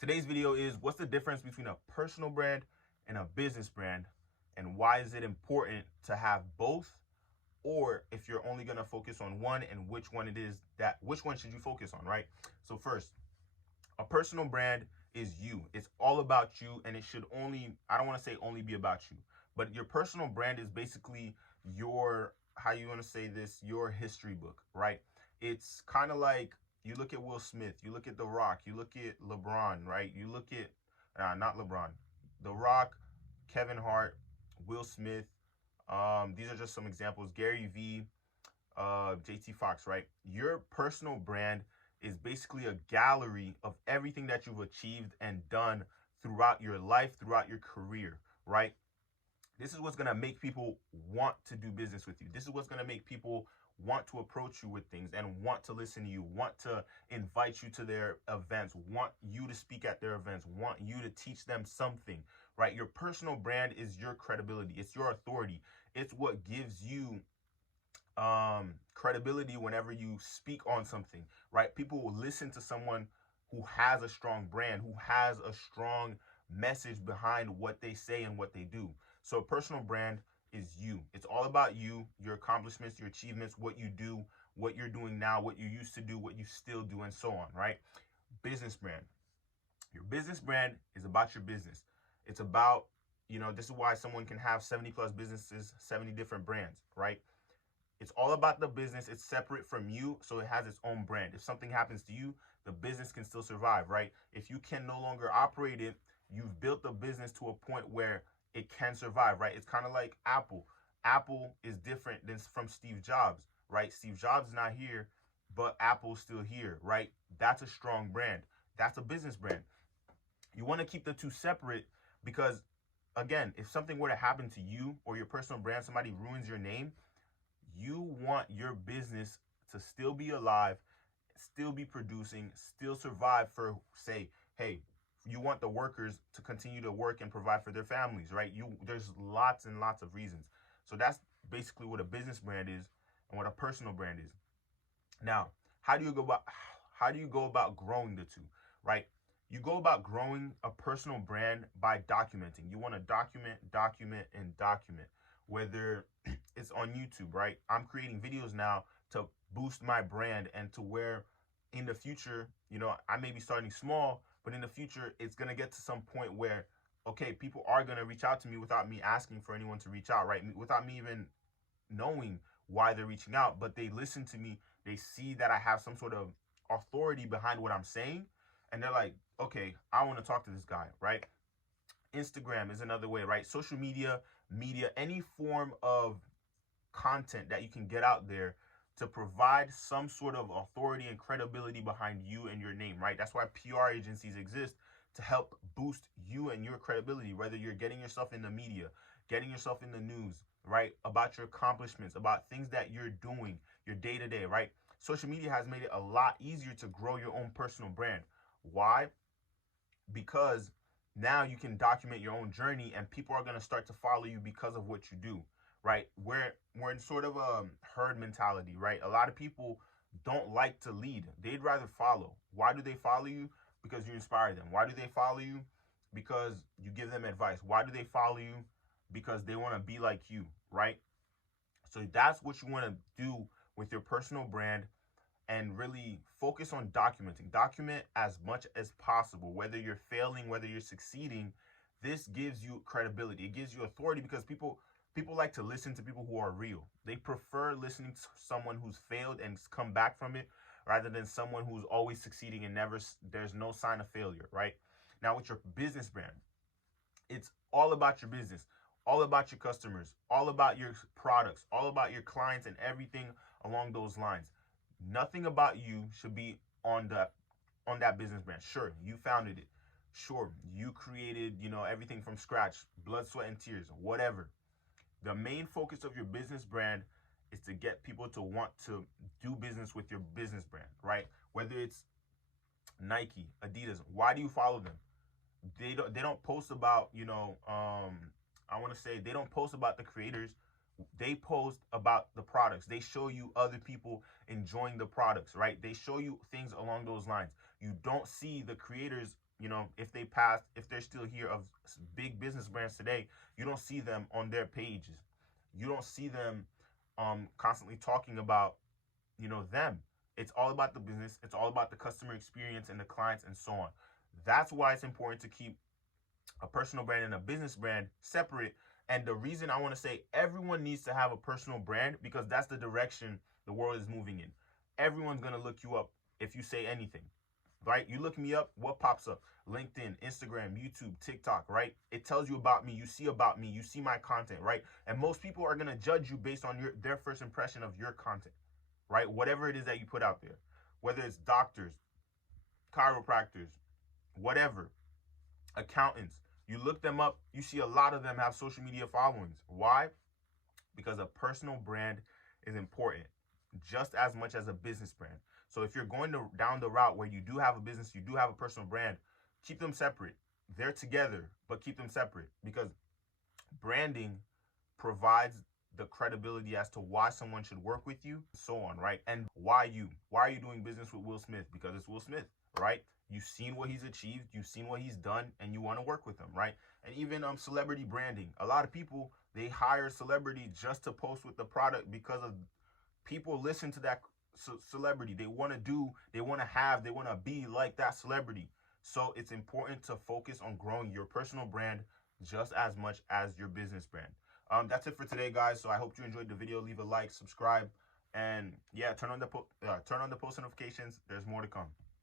Today's video is what's the difference between a personal brand and a business brand, and why is it important to have both, or if you're only going to focus on one, and which one which one should you focus on, right? So first, a personal brand is you. It's all about you, and it should only, I don't want to say only be about you, but your personal brand is basically your, how you want to say this, your history book, right? It's kind of like you look at Will Smith, you look at The Rock, you look at LeBron, right? You look at, not LeBron, The Rock, Kevin Hart, Will Smith. These are just some examples. Gary Vee, JT Fox, right? Your personal brand is basically a gallery of everything that you've achieved and done throughout your life, throughout your career, right? This is what's going to make people want to do business with you. This is what's going to make people want to approach you with things and want to listen to you, want to invite you to their events, want you to speak at their events, want you to teach them something, right? Your personal brand is your credibility. It's your authority. It's what gives you credibility whenever you speak on something, right? People will listen to someone who has a strong brand, who has a strong message behind what they say and what they do. So a personal brand is you. It's all about you, your accomplishments, your achievements, what you do, what you're doing now, what you used to do, what you still do, and so on, right? Business brand. Your business brand is about your business. It's about, this is why someone can have 70 plus businesses, 70 different brands, right? It's all about the business. It's separate from you, so it has its own brand. If something happens to you, the business can still survive, right? If you can no longer operate it, you've built the business to a point where it can survive, right? It's kind of like Apple. Apple is different than from Steve Jobs, right? Steve Jobs is not here, but Apple's still here, right? That's a strong brand. That's a business brand. You want to keep the two separate because, again, if something were to happen to you or your personal brand, somebody ruins your name, you want your business to still be alive, still be producing, still survive for, say, hey, you want the workers to continue to work and provide for their families, right? There's lots and lots of reasons. So that's basically what a business brand is and what a personal brand is. Now, how do you go about growing the two, right? You go about growing a personal brand by documenting. You want to document, and document. Whether it's on YouTube, right? I'm creating videos now to boost my brand and to where in the future, I may be starting small, but in the future, it's going to get to some point where, okay, people are going to reach out to me without me asking for anyone to reach out, right? Without me even knowing why they're reaching out, but they listen to me. They see that I have some sort of authority behind what I'm saying, and they're like, okay, I want to talk to this guy, right? Instagram is another way, right? Social media, any form of content that you can get out there to provide some sort of authority and credibility behind you and your name, right? That's why PR agencies exist, to help boost you and your credibility, whether you're getting yourself in the media, getting yourself in the news, right? About your accomplishments, about things that you're doing, your day-to-day, right? Social media has made it a lot easier to grow your own personal brand. Why? Because now you can document your own journey and people are going to start to follow you because of what you do, right? We're in sort of a herd mentality, right? A lot of people don't like to lead. They'd rather follow. Why do they follow you? Because you inspire them. Why do they follow you? Because you give them advice. Why do they follow you? Because they want to be like you, right? So that's what you want to do with your personal brand, and really focus on documenting. Document as much as possible, whether you're failing, whether you're succeeding. This gives you credibility. It gives you authority because people like to listen to people who are real. They prefer listening to someone who's failed and come back from it rather than someone who's always succeeding and there's no sign of failure, right? Now with your business brand, it's all about your business, all about your customers, all about your products, all about your clients and everything along those lines. Nothing about you should be on that business brand. Sure, you founded it. Sure, you created, everything from scratch, blood, sweat, and tears, whatever. The main focus of your business brand is to get people to want to do business with your business brand, right? Whether it's Nike, Adidas, why do you follow them? They don't post about, I want to say they don't post about the creators. They post about the products. They show you other people enjoying the products, right? They show you things along those lines. You don't see the creators you know, if they passed, if they're still here, of big business brands today, you don't see them on their pages. You don't see them constantly talking about, you know, them. It's all about the business. It's all about the customer experience and the clients and so on. That's why it's important to keep a personal brand and a business brand separate. And the reason I want to say everyone needs to have a personal brand, because that's the direction the world is moving in. Everyone's going to look you up if you say anything, right? You look me up, what pops up? LinkedIn, Instagram, YouTube, TikTok, right? It tells you about me. You see about me. You see my content, right? And most people are going to judge you based on their first impression of your content, right? Whatever it is that you put out there, whether it's doctors, chiropractors, whatever, accountants. You look them up, you see a lot of them have social media followings. Why? Because a personal brand is important just as much as a business brand. So if you're going down the route where you do have a business, you do have a personal brand, keep them separate. They're together, but keep them separate, because branding provides the credibility as to why someone should work with you, so on, right? And why you? Why are you doing business with Will Smith? Because it's Will Smith, right? You've seen what he's achieved, you've seen what he's done, and you want to work with him, right? And even celebrity branding. A lot of people, they hire celebrity just to post with the product because of people listen to that celebrity. They want to do, they want to have, they want to be like that celebrity. So it's important to focus on growing your personal brand just as much as your business brand. That's it for today, guys. So I hope you enjoyed the video. Leave a like, subscribe, and yeah, turn on the post notifications. There's more to come.